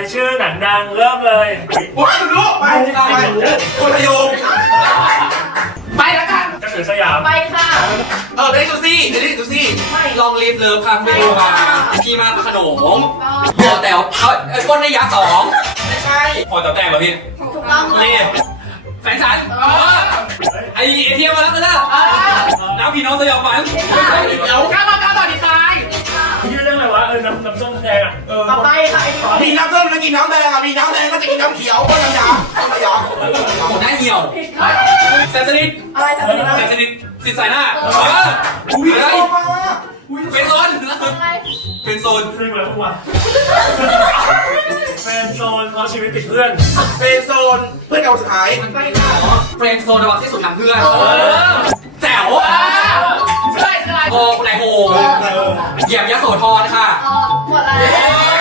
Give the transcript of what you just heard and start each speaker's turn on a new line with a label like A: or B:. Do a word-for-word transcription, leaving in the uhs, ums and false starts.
A: ชื่อหนังดังเริ่มเลย
B: ว้ายรู้ไปไปคนละโยงไปแล้วกัน
A: กระสือสยาม
C: ไปค่ะ
B: เออเดลิจูซี่เดลิจูซี่
D: ลองลิฟเลิฟค่ะไม่รู้มาพี่มาขนมพอแต่เขาก้นในยาสองไม่ใช่พอแต่แต่งเหรอพี่
C: ถูกต้องเล
D: นี่
C: ย
D: แฟนฉันไอเอทีเอ็มมาแล้วซะแล้วน้ำพี่น้องสยองขวัญ
B: เดี๋ยวก้าวมาก้าวต่อดีตาย
A: ชื่อเรื่องอะไรวะเออน้ำน้ำส้มแดงอ่ะ
C: ต่อไปค่ะไอ้ขอ
B: มีน้ำส้มแล้วกินน้ำแดงอ่ะมีน้ำแดงก็จะกินน้ำเขียวก็น้ำยาน้ำยา
D: หมดหน้าเหี่ยว
C: ผิดค่ะ
D: แซนสนิท
C: อะไรทำเป็น
D: แซนสนิทสินสายหน้าเออ
B: อุ้ย
D: อะไร
B: เข้ามา
D: เป็นโซน
C: อะไร
D: เป็นโซน
A: ชื่ออะไรพวกวะแฟนโซนเพราะชีวิตติดเพื่อน
B: เฟรนโซนเพื่อนเก่าสุดท้าย
C: ไปค่ะ
D: เฟรนด์โซนระหว่างที่สุดทางเพื่อนแจ๋ว
C: ใช่ใช่
D: โอ้ไหนโหเหยียบยะโสธรค่ะ
C: หมดแล้ว